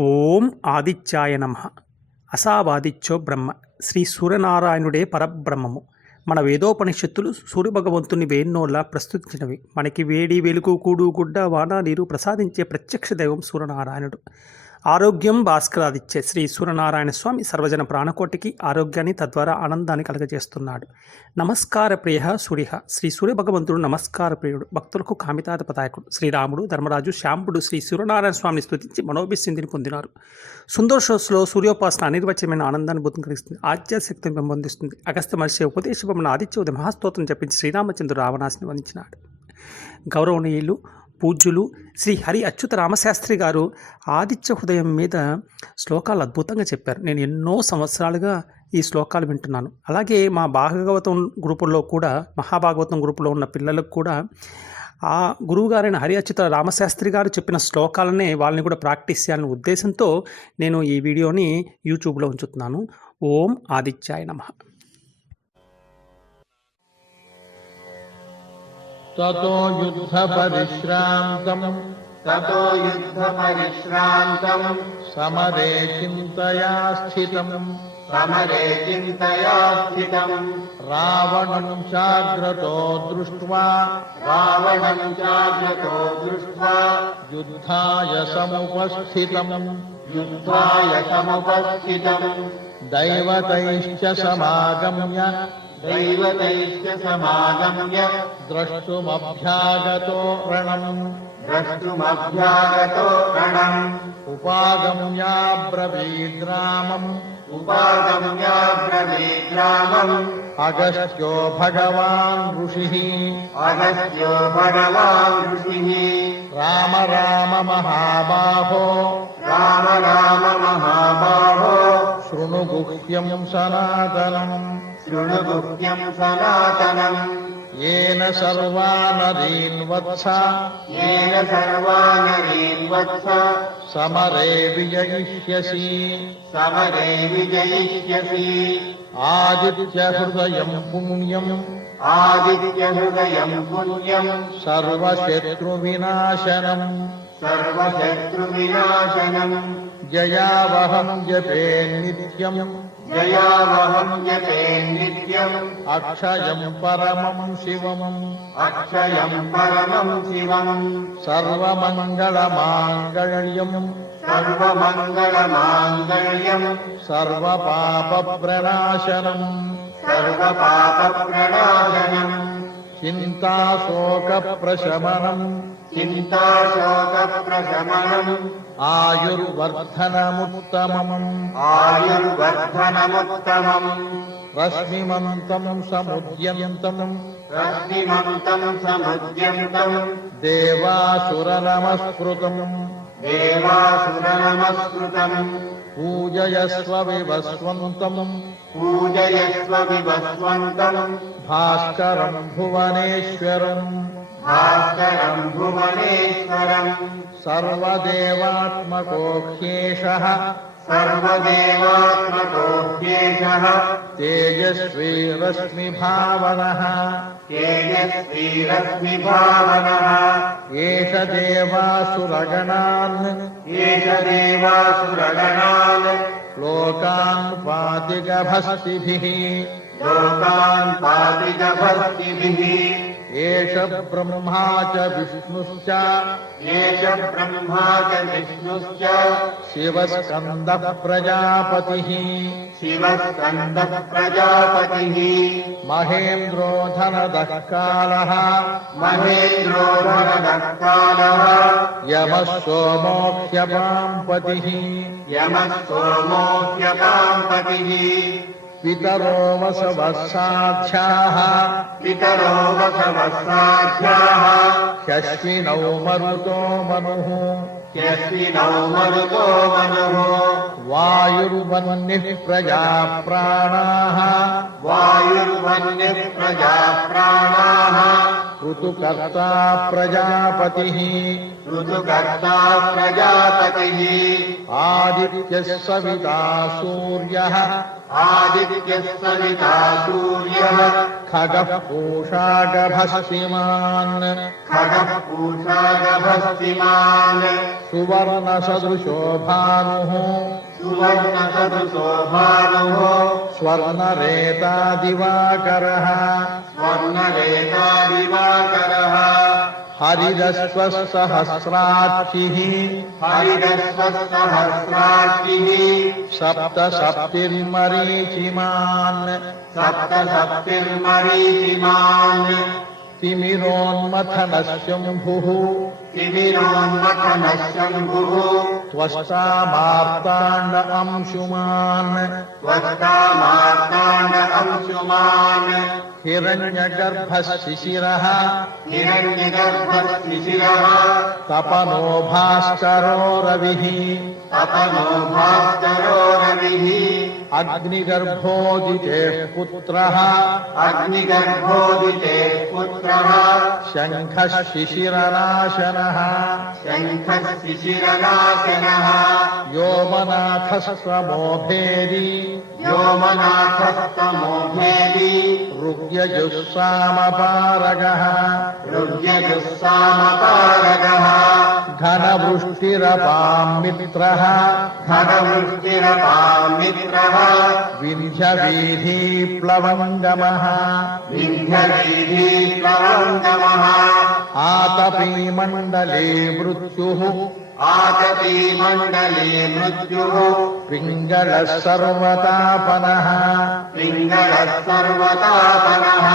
ఓం ఆదిత్యాయ నమ. అసావాదిత్యో బ్రహ్మ. శ్రీ సూర్యనారాయణుడే పరబ్రహ్మము. మన వేదోపనిషత్తులు సూర్యభగవంతుని వేన్నోళ్ళ ప్రస్తుతించినవి. మనకి వేడి వెలుగు కూడు గుడ్డ వాన నీరు ప్రసాదించే ప్రత్యక్ష దైవం సూర్యనారాయణుడు. ఆరోగ్యం భాస్కరాదిత్యే శ్రీ సూర్యనారాయణ స్వామి సర్వజన ప్రాణకోటికి ఆరోగ్యాన్ని తద్వారా ఆనందాన్ని కలగజేస్తున్నాడు. నమస్కార ప్రియ సూర్య శ్రీ సూర్య భగవంతుడు నమస్కార ప్రియుడు భక్తులకు కామితాధిపతాయకుడు శ్రీరాముడు ధర్మరాజు శాంపుడు శ్రీ సూర్యనారాయణ స్వామిని స్థుతించి మనోభిసింధిని పొందినారు. సుందర షోస్లో సూర్యోపాసన అనిర్వచ్యమైన ఆనందాన్ని బుద్ధం కలిగిస్తుంది ఆధ్యాశక్తిని పెంపొందిస్తుంది. అగస్త్య మహర్షి ఉపదేశపమైన ఆదిత్య ఉదయ మహాస్తోత్రం చెప్పించి శ్రీరామచంద్రుడు రావణాసిని వందించినాడు గౌరవనీయులు పూజ్యులు శ్రీ హరి అచ్యుత రామశాస్త్రి గారు ఆదిత్య హృదయం మీద శ్లోకాలు అద్భుతంగా చెప్పారు. నేను ఎన్నో సంవత్సరాలుగా ఈ శ్లోకాలు వింటున్నాను. అలాగే మా భాగవతం గ్రూపుల్లో కూడా మహాభాగవతం గ్రూపులో ఉన్న పిల్లలకు కూడా ఆ గురువుగారైన హరి అచ్యుత రామశాస్త్రి గారు చెప్పిన శ్లోకాలనే వాళ్ళని కూడా ప్రాక్టీస్ చేయాలనే ఉద్దేశంతో నేను ఈ వీడియోని యూట్యూబ్లో ఉంచుతున్నాను. ఓం ఆదిత్యాయ నమః. ततो युद्धपरिश्रान्तम्। ततो युद्धपरिश्रान्तम्। समरे चिन्तया स्थितम्। समरे चिन्तया स्थितम्। रावणम् चाग्रतो दृष्ट्वा। रावणम् चाग्रतो दृष्ट्वा। युद्धाय समुपस्थितम्। युद्धाय समुपस्थितम्। दैवतैश्च समागम्य दैवतैश्च समागम्य द्रष्टुमभ्यागतो रणम् द्रष्टुमभ्यागतो रणम् उपागम्याब्रवीद्रामम्। उपागम्याब्रवीद्रामम्। अगस्त्यो भगवान् ऋषिः। अगस्त्यो भगवान् ऋषिः। राम राम महाबाहो। राम राम महाबाहो। शृणु गुह्यम् सनातनम् गुह्यम् सनातनम्। येन सर्वानरीन् वत्स येन सर्वानरीन् वत्स समरे विजयिष्यसि। समरे विजयिष्यसि। आदित्यहृदयम् पुण्यम्। आदित्यहृदयम् पुण्यम्। सर्वशत्रुविनाशनम्। सर्वशत्रुविनाशनम्। जयावहम् जपे नित्यम् जयावहम् यते नित्यम् अक्षयम् परमम् शिवम् अक्षयम् परमम् शिवम् सर्वमङ्गलमाङ्गल्यम् सर्वमङ्गलमाङ्गल्यम् सर्वपापप्रणाशनम् सर्वपापप्रणाशनम् चिन्ताशोकप्रशमनम् चिन्ताशोकप्रशमनम् आयुर्वर्धनमुत्तमम्। आयुर्वर्धनमुत्तमम्। रश्मिमन्तम् समुद्यन्तम् रश्मिमन्तम् समुद्यन्तम्। देवासुरनमस्कृतम्। देवासुरनमस्कृतम्। पूजयस्व विवस्वन्तम् पूजयस्व विवस्वन्तम्। भास्करम् भुवनेश्वरम्। भास्करम् भुवनेश्वरम् सर्वदेवात्मकोऽख्येषः। सर्वदेवात्मकोऽप्येषः तेजस्वी रश्मिभावनः तेजस्वी रश्मिभावनः एष देवासुरगणान्। एष देवासुरगणान्। लोकान् पातिगभस्तिभिः। लोकान् पातिजभक्तिभिः एष ब्रह्मा च विष्णुश्च। एष ब्रह्मा च विष्णुश्च। शिवस्कन्दः प्रजापतिः शिवस्कन्दः प्रजापतिः महेन्द्रो धनदः कालः। महेन्द्रो भरदत्कालः यमः सोमोऽख्यपाम्पतिः। यमः सोमोऽप्यपाम्पतिः पितरो वसवः पितरो वसवस्साध्याः ह्यश्विनौ मरुतो मनुः। ह्यश्विनौ मरुतो मनुः। वायुर्वन्निः प्रजा प्राणाः वायुर्वन्यः प्रजा प्राणाः ऋतुकर्ता प्रजापतिः। ऋतुकर्ता प्रजापतिः। आदित्यः सविता सूर्यः। आदित्यः सविता सूर्यः। खगः पूषागभस्तिमान् खगः पूषागभस्तिमान् सुवर्णसदृशो भानुः सुवर्णकटुशोभानवो स्वर्णरेता दिवाकरः स्वर्णरेता दिवाकरः सप्त हरिदस्वसहस्राक्षिः। सप्तसप्तिर्मरीचिमान्। सप्तसप्तिर्मरीचिमान्। तिमिरोन्मथनस्यम्भुः तिमिरोन्मथनस्यम्भुः त्वष्टा मार्ताण्ड अंशुमान्। त्वष्टा मार्ताण्ड अंशुमान्। हिरण्यगर्भः शिशिरः हिरण्यगर्भशिशिरः। तपनो भास्करो रविः तपनो भास्करो रविः अग्निगर्भोदितेः पुत्रः। अग्निगर्भोदिते पुत्रः। शङ्खः शिशिरनाशनः शङ्खः शिशिरनाशनः योमनाथस्वमोभेदी। व्योमनाथस्तमोभेदी ऋग्यजुस्सामपारगः। ऋग्यजुस्सामपारगः घनवृष्टिरपाम् मित्रः। खगवृष्टिरपां मित्रः। विन्ध्यवीधीप्लवङ्गमः विन्ध्यवीधीप्लवङ्गमः आतपीमण्डले मृत्युः आततीमण्डले मृत्युः। पिङ्गलः सर्वतापनः। पिङ्गलः सर्वतापनः।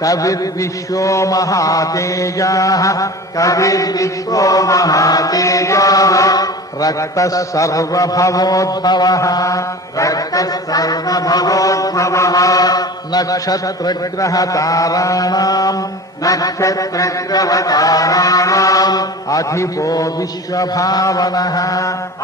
कविर्विश्वो महातेजाः। कविर्विश्वो महातेजाः। रक्तः सर्वभवोद्भवः। रक्तः सर्वभवोद्भवः। नक्षत्रग्रहताराणाम् नक्षत्रग्रहताराणाम्। अधिपो विश्वभावनः।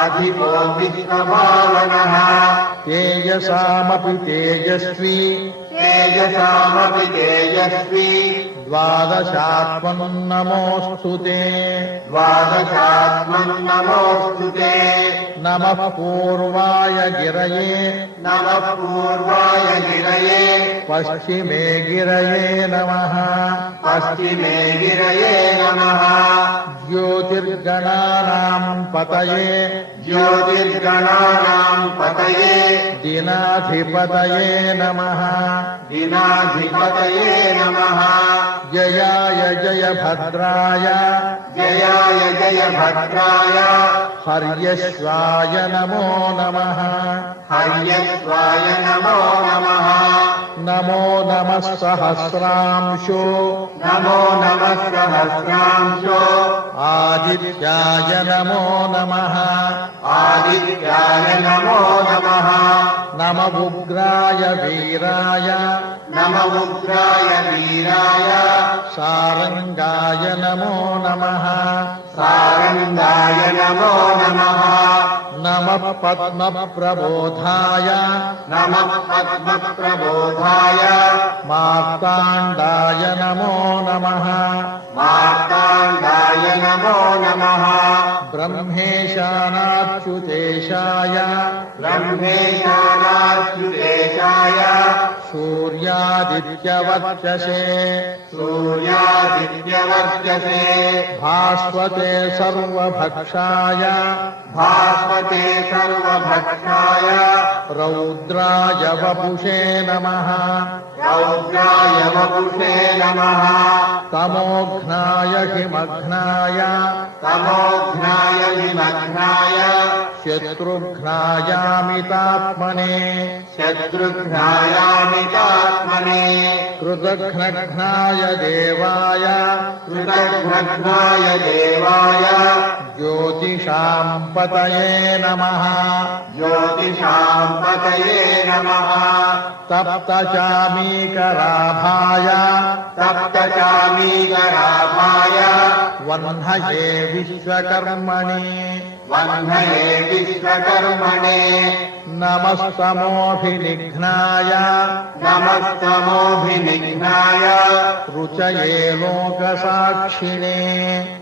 अधिपो विश्वभावनः। तेजसामपि तेजस्वी तेजसामपि तेजस्वी। द्वादशात्मन्नमोऽस्तु ते। द्वादशात्मन्नमोऽस्तु ते। नमः पूर्वाय गिरये। नमः पूर्वाय गिरये। पश्चिमे गिरये नमः। पश्चिमे गिरये नमः। ज्योतिर्गणानाम् पतये। ज्योतिर्गणानाम् पतये दिनाधिपतये नमः। दिनाधिपतये नमः। जयाय जय भद्राय जयाय जय भद्राय हर्यश्वाय नमो नमः। हर्यस्वाय नमो नमः। नमो नमः सहस्रांशो। नमो नमः सहस्रांशो। आदित्याय नमो नमः। आदित्याय नमो नमः। नम उग्राय वीराय। नम उग्राय वीराय। सारङ्गाय नमो नमः। सारङ्गाय नमो नमः। नमः पद्मप्रबोधाय। नमः पद्मप्रबोधाय। मार्ताण्डाय नमो नमः। मार्ताण्डाय नमो नमः ब्रह्मेशानाच्युतेशाय सूर्यादित्यवर्चसे। सूर्यादित्यवर्चसे। भास्वते सर्वभक्षाय। भास्वते सर्वभक्षाय। रौद्राय वपुषे नमः। रौद्राय वपुषे नमः। तमोघ्नाय हिमघ्नाय। तमोघ्नाय विमघ्नाय शत्रुघ्नायामितात्मने कृतघ्नघ्नाय देवाय। कृतघ्नाय देवाय। ज्योतिषाम् पतये नमः। ज्योतिषां पतये नमः। तप्तचामीकराभाय सप्तचामीकराभाय वह्नये विश्वकर्मणि वह्नये विश्वकर्मणे। नमस्तमोऽभिनिघ्नाय। नमस्तमोऽभिनिघ्नाय। रुचये लोकसाक्षिणे।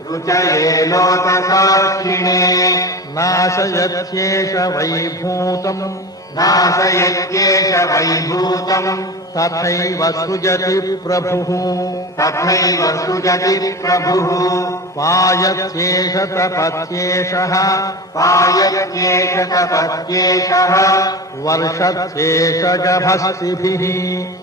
रुचये लोकसाक्षिणे। नाशयत्येष वैभूतम् नाशयत्येष वैभूतम् तथैव सृजति प्रभुः। तथैव सृजति प्रभुः। पायत्येष तपत्येषः पायत्येष तपत्येषः वर्षत्येष गभस्तिभिः।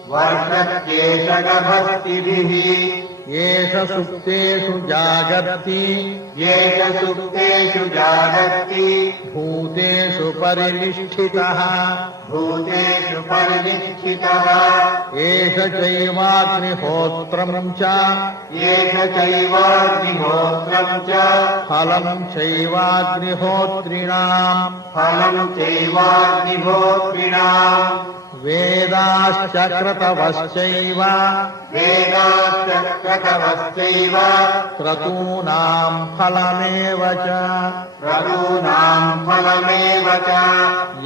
वर्षत्येष गभस्तिभिः एष सुप्तेषु जागर्ति येष सुप्तेषु जागर्ति। भूतेषु परिनिष्ठितः। भूतेषु परिनिष्ठितः। एष चैवाग्निहोत्रम् च। येष चैवाग्निहोत्रम् च। फलम् चैवाग्निहोत्रिणाम्। फलम् चैवाग्निहोत्रिणाम् वेदाश्च क्रतवश्चैव वेदाश्च क्रतवश्चैव क्रतूनाम् फलमेव च। क्रतूनाम् फलमेव च।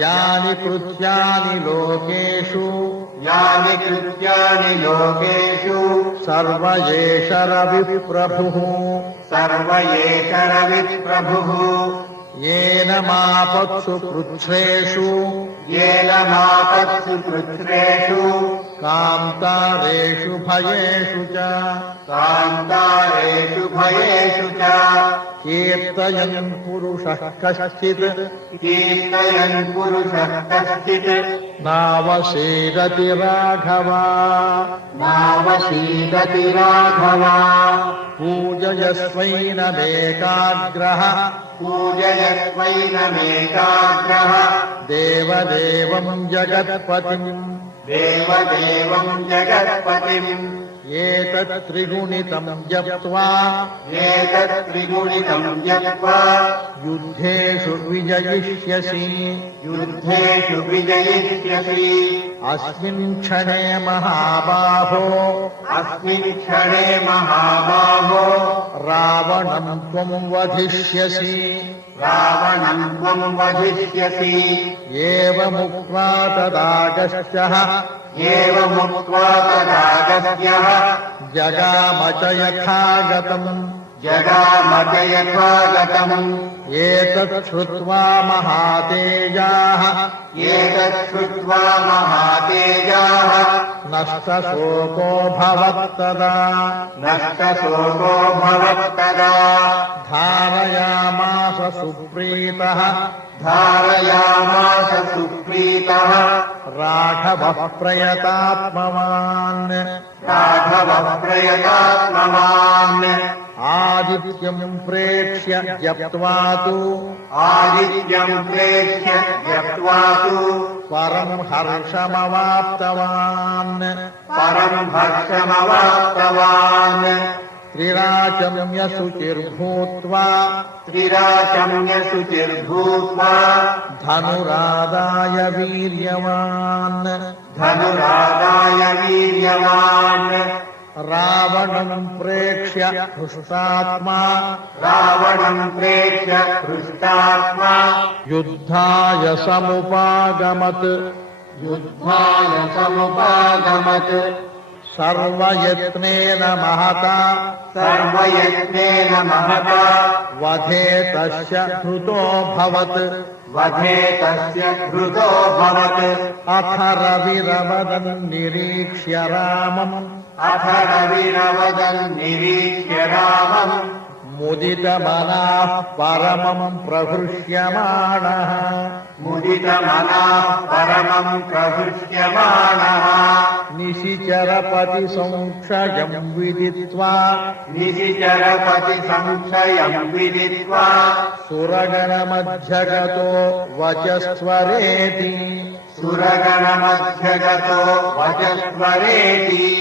यानि कृत्यानि लोकेषु। यानि कृत्यानि लोकेषु। सर्व एष रविप्रभुः सर्व एष रविप्रभुः येन मापत्सु पृच्छ्रेषु। येन मापत्सु पृच्छ्रेषु कान्तारेषु भयेषु च। कान्तारेषु भयेषु च। कीर्तयन् पुरुषः कश्चित्। कीर्तयन् पुरुषः कश्चित्। नावसेदति राघवा। नावशीदति राघवा। पूजयस्वैनमेकाग्रः पूजयस्वैनमेकाग्रः देवदेवम् जगत्पतिम् देवदेवम् जगत्पतिम्। एतत् त्रिगुणितम् जप्त्वा एतत् त्रिगुणितम् जप्त्वा युद्धेषु विजयिष्यसि। युद्धेषु विजयिष्यसि। अस्मिन् क्षणे महाबाहो। अस्मिन् क्षणे महाबाहो। रावणम् त्वम् वधिष्यसि रावणम् त्वम् वधिष्यसि एवमुक्त्वा तदागस्त्यः। एवमुक्त्वा तदागस्त्यः। जगाम च यथा गतम् जगामत यथा गतम् एतत् श्रुत्वा महातेजाः। एतत् श्रुत्वा महातेजाः। नष्टशोको भवत्तदा। नष्टशोको भवत्तदा। धारयामास सुप्रीतः। धारयामास सुप्रीतः। राघवः प्रयतात्मवान् राघवः प्रयतात्मवान् आदित्यम् प्रेक्ष्य जप्त्वा तु आदित्यम् प्रेक्ष्य व्यक्त्वा तु परम् हर्षमवाप्तवान्। परम् हर्षमवाप्तवान्। त्रिराचम्य शुचिर्भूत्वा त्रिराचम्य शुचिर्भूत्वा धनुरादाय वीर्यवान्। धनुरादाय वीर्यवान् रावणम् प्रेक्ष्य हृष्टात्मा। रावणम् प्रेक्ष्य हृष्टात्मा। युद्धाय समुपागमत्। युद्धाय समुपागमत्। सर्वयत्नेन महता। सर्वयज्ञेन महता। वधे तस्य हृतोऽभवत् वधे तस्य हृतोऽभवत् अथ रविरवदन् निरीक्ष्य रामम्। अथ रविरवदन् निरीक्ष्य रामम् मुदितमनाः परमम् प्रहृष्यमाणः। मुदितमनाः परमम् प्रहृष्यमाणः। निशिचरपतिसंक्षयम् विदित्वा। निशिचरपति संशयम् विदित्वा। सुरगणमध्यगतो वचस्वरेति। सुरगणमध्यगतो वचस्वरेति